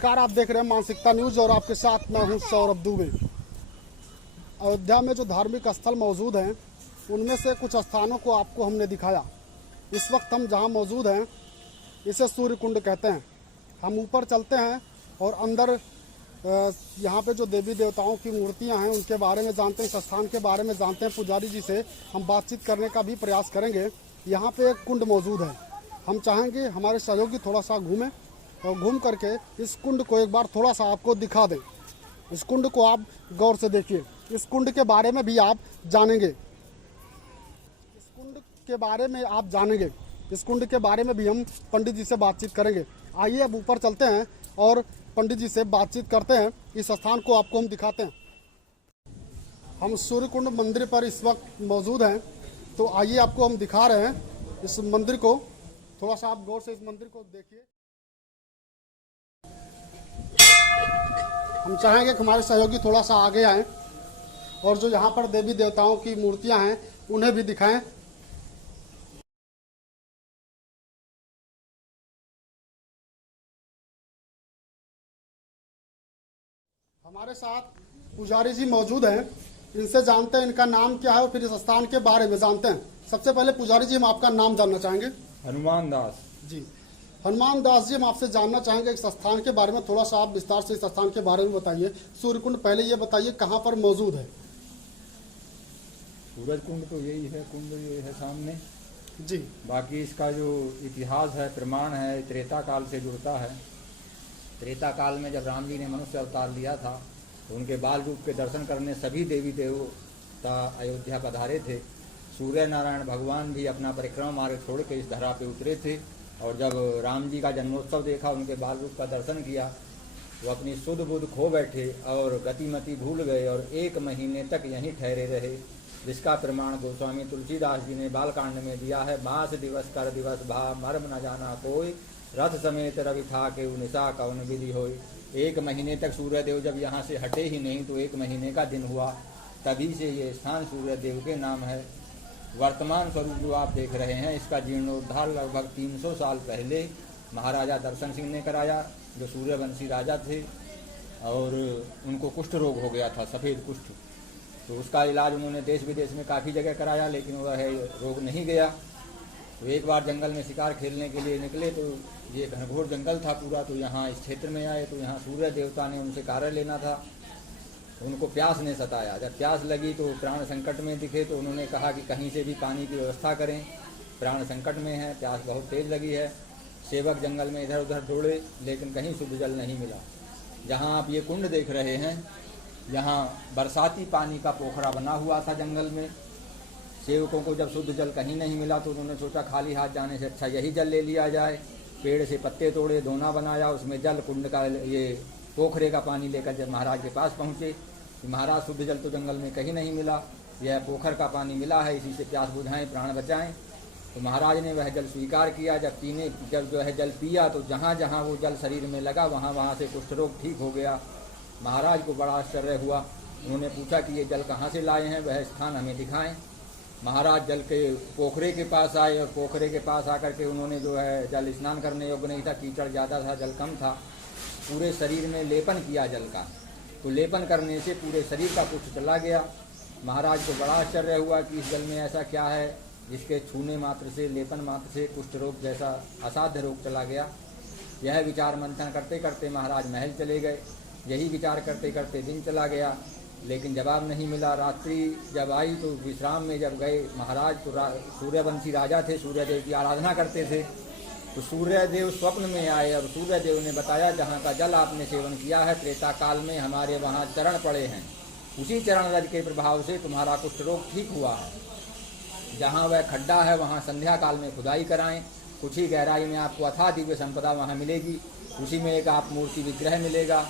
नमस्कार, आप देख रहे हैं मानसिकता न्यूज और आपके साथ मैं हूं सौरभ दुबे। अयोध्या में जो धार्मिक स्थल मौजूद हैं उनमें से कुछ स्थानों को आपको हमने दिखाया। इस वक्त हम जहां मौजूद हैं इसे सूर्य कुंड कहते हैं। हम ऊपर चलते हैं और अंदर यहाँ पे जो देवी देवताओं की मूर्तियां हैं उनके बारे में जानते हैं, इस स्थान के बारे में जानते हैं। पुजारी जी से हम बातचीत करने का भी प्रयास करेंगे। यहाँ पे एक कुंड मौजूद है। हम चाहेंगे हमारे सहयोगी थोड़ा सा घूमें और घूम करके इस कुंड को एक बार थोड़ा सा आपको दिखा दें। इस कुंड को आप गौर से देखिए। इस कुंड के बारे में भी आप जानेंगे। इस कुंड के बारे में आप जानेंगे। इस कुंड के बारे में भी हम पंडित जी से बातचीत करेंगे। आइए अब ऊपर चलते हैं और पंडित जी से बातचीत करते हैं। इस स्थान को आपको हम दिखाते हैं। हम सूर्य कुंड मंदिर पर इस वक्त मौजूद हैं, तो आइए आपको हम दिखा रहे हैं इस मंदिर को। थोड़ा सा आप गौर से इस मंदिर को देखिए। हम चाहेंगे कि हमारे सहयोगी थोड़ा सा आगे आएं और जो यहाँ पर देवी देवताओं की मूर्तियां हैं उन्हें भी दिखाएं। हमारे साथ पुजारी जी मौजूद हैं, इनसे जानते हैं इनका नाम क्या है और फिर इस स्थान के बारे में जानते हैं। सबसे पहले पुजारी जी हम आपका नाम जानना चाहेंगे। हनुमान दास जी, हनुमान दास जी, हम आपसे जानना चाहेंगे इस स्थान के बारे में। थोड़ा सा आप विस्तार से इस स्थान के बारे में बताइए। सूर्य कुंड पहले ये बताइए कहाँ पर मौजूद है। सूरज कुंड तो यही है, कुंड ये है सामने जी। बाकी इसका जो इतिहास है, प्रमाण है, त्रेता काल से जुड़ता है। त्रेता काल में जब राम जी ने मनुष्य अवतार लिया था तो उनके बाल रूप के दर्शन करने सभी देवी देवता अयोध्या पधारे थे। सूर्य नारायण भगवान भी अपना परिक्रमा मार्ग छोड़ के इस धरा पे उतरे थे और जब राम जी का जन्मोत्सव देखा, उनके बाल रूप का दर्शन किया, वो अपनी सुध बुध खो बैठे और गतिमति भूल गए और 1 महीने तक यहीं ठहरे रहे, जिसका प्रमाण गोस्वामी तुलसीदास जी ने बालकांड में दिया है। मास दिवस कर दिवस भा मर्म न जाना कोई, रथ समेत रवि था के निशा कौन विधि होई। 1 महीने तक सूर्यदेव जब यहाँ से हटे ही नहीं तो 1 महीने का दिन हुआ, तभी से ये स्थान सूर्यदेव के नाम है। वर्तमान स्वरूप जो आप देख रहे हैं इसका जीर्णोद्धार लगभग 300 साल पहले महाराजा दर्शन सिंह ने कराया, जो सूर्यवंशी राजा थे और उनको कुष्ठ रोग हो गया था, सफ़ेद कुष्ठ। तो उसका इलाज उन्होंने देश विदेश में काफ़ी जगह कराया, लेकिन वह रोग नहीं गया। तो एक बार जंगल में शिकार खेलने के लिए निकले तो ये घनघोर जंगल था पूरा, तो यहाँ इस क्षेत्र में आए तो यहाँ सूर्य देवता ने उनसे कार्य लेना था। उनको प्यास ने सताया। जब प्यास लगी तो प्राण संकट में दिखे तो उन्होंने कहा कि कहीं से भी पानी की व्यवस्था करें, प्राण संकट में है, प्यास बहुत तेज़ लगी है। सेवक जंगल में इधर उधर दौड़े लेकिन कहीं शुद्ध जल नहीं मिला। जहाँ आप ये कुंड देख रहे हैं यहाँ बरसाती पानी का पोखरा बना हुआ था जंगल में। सेवकों को जब शुद्ध जल कहीं नहीं मिला तो उन्होंने सोचा खाली हाथ जाने से अच्छा यही जल ले लिया जाए। पेड़ से पत्ते तोड़े, दोना बनाया, उसमें जल कुंड का ये पोखरे का पानी लेकर जब महाराज के पास पहुँचे, महाराज शुद्ध जल तो जंगल में कहीं नहीं मिला, यह पोखर का पानी मिला है, इसी से प्यास बुझाएं, प्राण बचाएं। तो महाराज ने वह जल स्वीकार किया। जब जो है जल पिया तो जहाँ जहाँ वो जल शरीर में लगा वहाँ से कुष्ठ रोग ठीक हो गया। महाराज को बड़ा आश्चर्य हुआ। उन्होंने पूछा कि ये जल कहाँ से लाए हैं, वह स्थान हमें दिखाएं। महाराज जल के पोखरे के पास आए और पोखरे के पास आकर के उन्होंने जो है जल स्नान करने योग्य नहीं था, कीचड़ ज़्यादा था, जल कम था। पूरे शरीर में लेपन किया जल का, तो लेपन करने से पूरे शरीर का कुष्ठ चला गया। महाराज को बड़ा आश्चर्य हुआ कि इस जल में ऐसा क्या है जिसके छूने मात्र से, लेपन मात्र से कुष्ठ रोग जैसा असाध्य रोग चला गया। यह विचार मंथन करते करते महाराज महल चले गए। यही विचार करते करते दिन चला गया लेकिन जवाब नहीं मिला। रात्रि जब आई तो विश्राम में जब गए महाराज तो सूर्यवंशी राजा थे, सूर्यदेव की आराधना करते थे। तो सूर्यदेव स्वप्न में आए और सूर्यदेव ने बताया जहाँ का जल आपने सेवन किया है त्रेता काल में हमारे वहाँ चरण पड़े हैं, उसी चरण रज के प्रभाव से तुम्हारा कुष्ठ रोग ठीक हुआ है। जहाँ वह खड्डा है वहाँ संध्या काल में खुदाई कराएं, कुछ ही गहराई में आपको अथाह दिव्य संपदा वहाँ मिलेगी। उसी में एक आप मूर्ति विग्रह मिलेगा,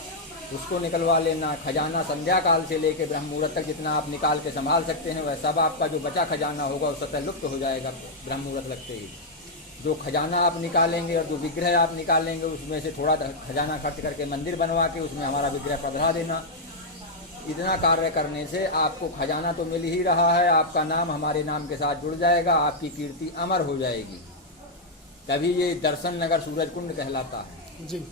उसको निकलवा लेना। खजाना संध्या काल से लेकर ब्रह्म मुहूर्त तक जितना आप निकाल के संभाल सकते हैं वह सब आपका जो बचा खजाना होगा उस सतह लुप्त हो जाएगा ब्रह्म मुहूर्त लगते ही। जो खजाना आप निकालेंगे और जो विग्रह आप निकालेंगे उसमें से थोड़ा खजाना खर्च करके मंदिर बनवा के उसमें हमारा विग्रह पधरा देना। इतना कार्य करने से आपको खजाना तो मिल ही रहा है, आपका नाम हमारे नाम के साथ जुड़ जाएगा, आपकी कीर्ति अमर हो जाएगी। तभी ये दर्शन नगर सूरज कुंड कहलाता है। जी।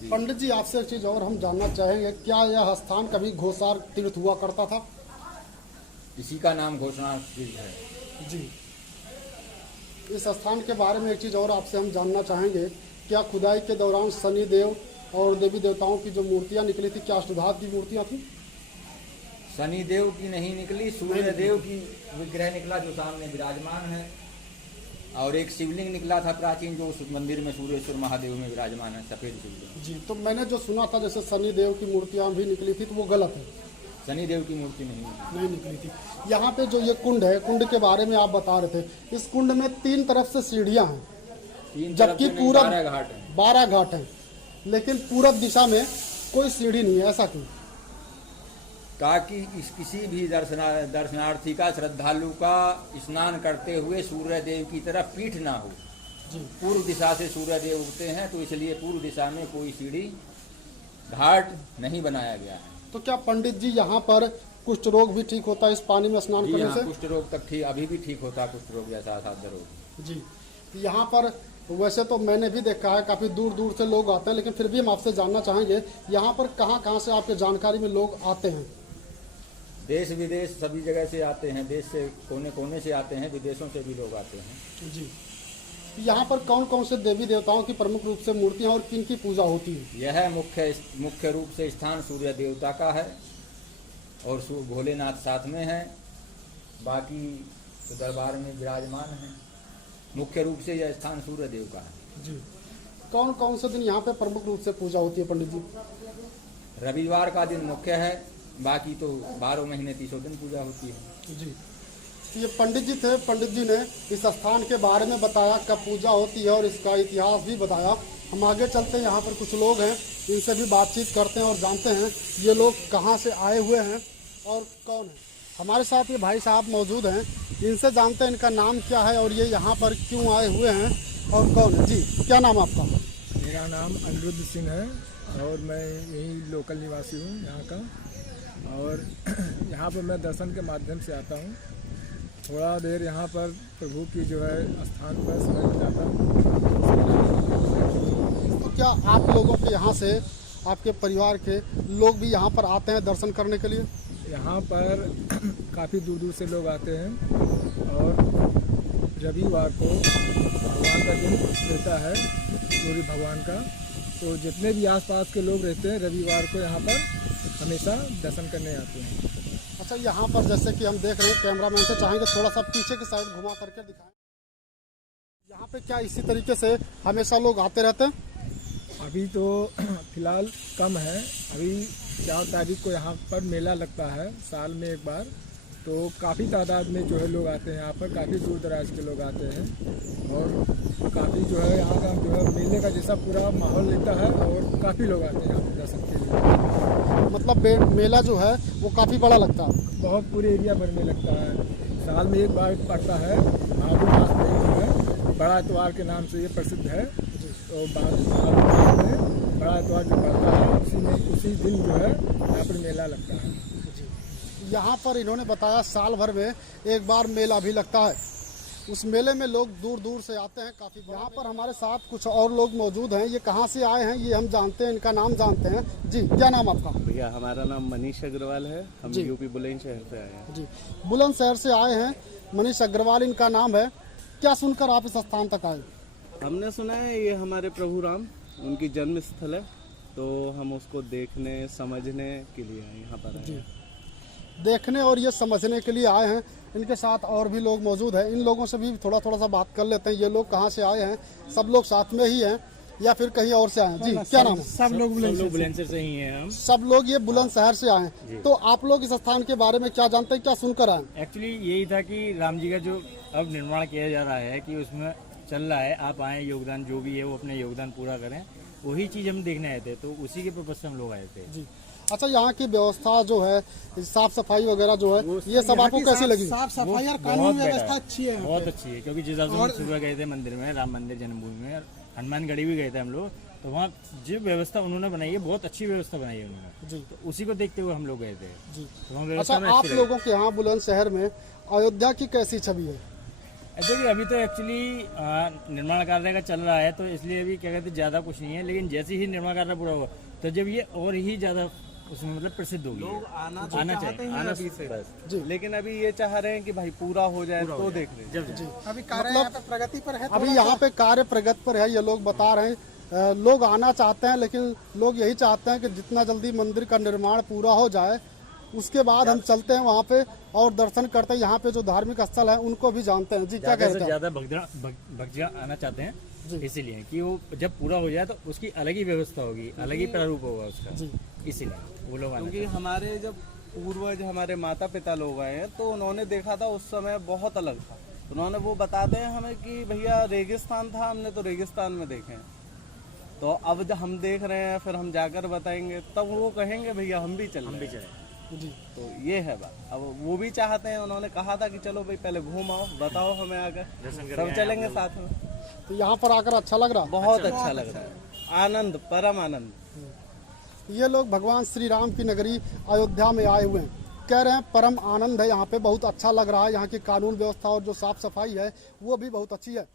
पंडित जी आपसे एक चीज और हम जानना चाहेंगे, क्या यह स्थान कभी घोषार तीर्थ हुआ करता था? इसी का नाम घोषणा तीर्थ है। जी, इस स्थान के बारे में एक चीज और आपसे हम जानना चाहेंगे, क्या खुदाई के दौरान शनि देव और देवी देवताओं की जो मूर्तियां निकली थी, क्या अष्टधातु की मूर्तियां थी? शनि देव की नहीं निकली, सूर्य देव की विग्रह निकला जो सामने विराजमान है, और एक शिवलिंग निकला था प्राचीन जो उस मंदिर में सूर्येश्वर महादेव में विराजमान है, सफेद शिवलिंग। जी, तो मैंने जो सुना था जैसे शनि देव की मूर्तियां भी निकली थी, तो वो गलत है? शनि देव की मूर्ति नहीं निकली थी। यहाँ पे जो ये कुंड है, कुंड के बारे में आप बता रहे थे, इस कुंड में 3 तरफ से सीढ़ियां हैं, तीन जबकि पूरा 12 घाट है। 12 घाट हैं, लेकिन पूरब दिशा में कोई सीढ़ी नहीं है, ऐसा क्यों? ताकि किसी भी दर्शनार्थी का, श्रद्धालु का स्नान करते हुए सूर्य देव की तरफ पीठ ना हो। जी, पूर्व दिशा से सूर्य देव उगते हैं, तो इसलिए पूर्व दिशा में कोई सीढ़ी घाट नहीं बनाया गया है। तो क्या पंडित जी यहाँ पर कुष्ठ रोग भी ठीक होता है इस पानी में स्नान जी करने हाँ, से? कुष्ठ रोग तक ठीक, अभी भी ठीक होता है कुष्ठ रोग जैसा असाध्य रोग। जी, यहाँ पर वैसे तो मैंने भी देखा है, काफ़ी दूर दूर से लोग आते हैं, लेकिन फिर भी हम आपसे जानना चाहेंगे, यहाँ पर कहाँ कहाँ से आपके जानकारी में लोग आते हैं? देश विदेश सभी जगह से आते हैं, देश से कोने कोने से आते हैं, विदेशों से भी लोग आते हैं। जी, यहाँ पर कौन कौन से देवी देवताओं की प्रमुख रूप से मूर्तियाँ और किन की पूजा होती है? यह मुख्य रूप से स्थान सूर्य देवता का है और भोलेनाथ साथ में है, बाकी तो दरबार में विराजमान है। मुख्य रूप से यह स्थान सूर्य देव का है। जी, कौन कौन से दिन यहाँ पे प्रमुख रूप से पूजा होती है पंडित जी? रविवार का दिन मुख्य है, बाकी तो 12 महीने 30 दिन पूजा होती है। जी, ये पंडित जी थे, पंडित जी ने इस स्थान के बारे में बताया, कब पूजा होती है और इसका इतिहास भी बताया। हम आगे चलते हैं, यहाँ पर कुछ लोग हैं, इनसे भी बातचीत करते हैं और जानते हैं ये लोग कहाँ से आए हुए हैं और कौन है। हमारे साथ ये भाई साहब मौजूद हैं, इनसे जानते हैं इनका नाम क्या है और ये यहाँ पर क्यों आए हुए हैं और कौन है। जी, क्या नाम आपका? मेरा नाम अनिरुद्ध सिंह है और मैं यही लोकल निवासी हूँ यहाँ का, और यहाँ पर मैं दर्शन के माध्यम से आता हूँ। थोड़ा देर यहाँ पर प्रभु की जो है स्थान पर समय बिताता हूँ। तो क्या आप लोगों के यहाँ से, आपके परिवार के लोग भी यहाँ पर आते हैं दर्शन करने के लिए? यहाँ पर काफ़ी दूर दूर से लोग आते हैं और रविवार को भगवान का दिन रहता है, सूर्य भगवान का, तो जितने भी आसपास के लोग रहते हैं रविवार को यहाँ पर हमेशा दर्शन करने आते हैं। अच्छा, यहाँ पर जैसे कि हम देख रहे हैं, कैमरामैन से चाहेंगे थोड़ा सा पीछे की साइड घुमा करके दिखाएं। यहाँ पे क्या इसी तरीके से हमेशा लोग आते रहते हैं? अभी तो फिलहाल कम है। अभी 4 तारीख को यहाँ पर मेला लगता है साल में एक बार, तो काफ़ी तादाद में जो है लोग आते हैं यहाँ पर, काफ़ी दूर दराज के लोग आते हैं और काफ़ी जो है यहाँ का जो है मेले का जैसा पूरा माहौल लेता है और काफ़ी लोग आते हैं यहाँ पर दर्शन के लिए। मतलब मेला जो है वो काफ़ी बड़ा लगता है? बहुत पूरे एरिया भर में लगता है, साल में एक बार पड़ता है। भादु मास में जो है बड़ा इतवार के नाम से ये प्रसिद्ध है, तो भादु मास में बड़ा इतवार जो पड़ता है उसी दिन जो है यहाँ पर मेला लगता है। यहाँ पर इन्होंने बताया साल भर में एक बार मेला भी लगता है, उस मेले में लोग दूर दूर से आते हैं काफ़ी। यहाँ पर हमारे साथ कुछ और लोग मौजूद हैं, ये कहाँ से आए हैं ये हम जानते हैं, इनका नाम जानते हैं। जी, क्या नाम आपका? भैया हमारा नाम मनीष अग्रवाल है, हम जी। यूपी बुलंदशहर से आए हैं। जी, बुलंदशहर से आए हैं, मनीष अग्रवाल इनका नाम है। क्या सुनकर आप इस स्थान तक आए? हमने सुना है ये हमारे प्रभु राम, उनकी जन्म स्थल है, तो हम उसको देखने समझने के लिए यहाँ पर आए हैं। देखने और ये समझने के लिए आए हैं। इनके साथ और भी लोग मौजूद हैं, इन लोगों से भी थोड़ा थोड़ा सा बात कर लेते हैं। ये लोग कहाँ से आए हैं? सब लोग साथ में ही हैं या फिर कहीं और से आए हैं? जी, क्या नाम है? सब लोग बुलंदशहर से ही हैं हम। सब लोग ये बुलंदशहर से आए हैं। तो आप लोग इस स्थान के बारे में क्या जानते हैं, क्या सुनकर आए? एक्चुअली यही था कि राम जी का जो अब निर्माण किया जा रहा है कि उसमें चल रहा है, आप आए, योगदान जो भी है वो अपने योगदान पूरा करें, वही चीज़ हम देखने आए थे, तो उसी के पर्पज से हम लोग आए थे। जी, अच्छा, यहाँ की व्यवस्था जो है, साफ सफाई वगैरह जो है, ये सब आपको कैसी लगी? साफ सफाई और कानून व्यवस्था अच्छी है, बहुत अच्छी है। क्योंकि जिस हम सुबह गए थे मंदिर में, राम मंदिर जन्मभूमि में, हनुमानगढ़ी भी गए थे हम लोग, तो वहाँ जो व्यवस्था उन्होंने बनाई है बहुत अच्छी व्यवस्था बनाई है उन्होंने जी, तो उसी को देखते हुए हम लोग गए थे। जी। तो वहाँ अच्छा, व्यवस्था में आप अच्छी लोगों के यहाँ बुलंदशहर में अयोध्या की कैसी छवि है? देखिए अभी तो एक्चुअली निर्माण कार्य का चल रहा है, तो इसलिए अभी क्या कहते हैं ज़्यादा कुछ नहीं है, लेकिन जैसे ही निर्माण कार्य पूरा होगा तो जब ये और ही ज़्यादा उसमें मतलब प्रसिद्ध होगी। लोग आना चाहते हैं आना अभी से बस। लेकिन अभी ये चाह रहे हैं कि भाई पूरा हो जाए तो देख रहे हैं। जब अभी कार्य यहाँ पे प्रगति पर है। अभी यहाँ पे कार्य प्रगति पर है, ये लोग बता रहे हैं। लोग आना चाहते हैं, लेकिन लोग यही चाहते हैं कि जितना जल्दी मंदिर का निर्माण पूरा हो जाए, उसके बाद हम चलते हैं वहाँ पे और दर्शन करते हैं। यहाँ पे जो धार्मिक स्थल है उनको भी जानते हैं। जी क्या ज़्यादा कहते से हैं? ज़्यादा भक्तजन आना चाहते हैं, इसीलिए कि वो जब पूरा हो जाए तो उसकी अलग ही व्यवस्था होगी, अलग ही प्रारूप होगा उसका, इसीलिए वो लोग आना क्योंकि हमारे जब पूर्वज हमारे माता पिता लोग आए हैं तो उन्होंने देखा था उस समय बहुत अलग था। उन्होंने वो बताते हैं हमें कि भैया रेगिस्तान था, हमने तो रेगिस्तान में देखे हैं। तो अब जब हम देख रहे हैं फिर हम जाकर बताएंगे तब वो कहेंगे भैया हम भी चलें। जी तो ये है बात। अब वो भी चाहते हैं, उन्होंने कहा था कि चलो भाई पहले घूम आओ, बताओ हमें आकर, सब चलेंगे साथ में। तो यहाँ पर आकर अच्छा लग रहा? बहुत अच्छा लग रहा है, आनंद, परम आनंद। ये लोग भगवान श्री राम की नगरी अयोध्या में आए हुए हैं, कह रहे हैं परम आनंद है यहाँ पे, बहुत अच्छा लग रहा है। यहाँ की कानून व्यवस्था और जो साफ सफाई है वो भी बहुत अच्छी है।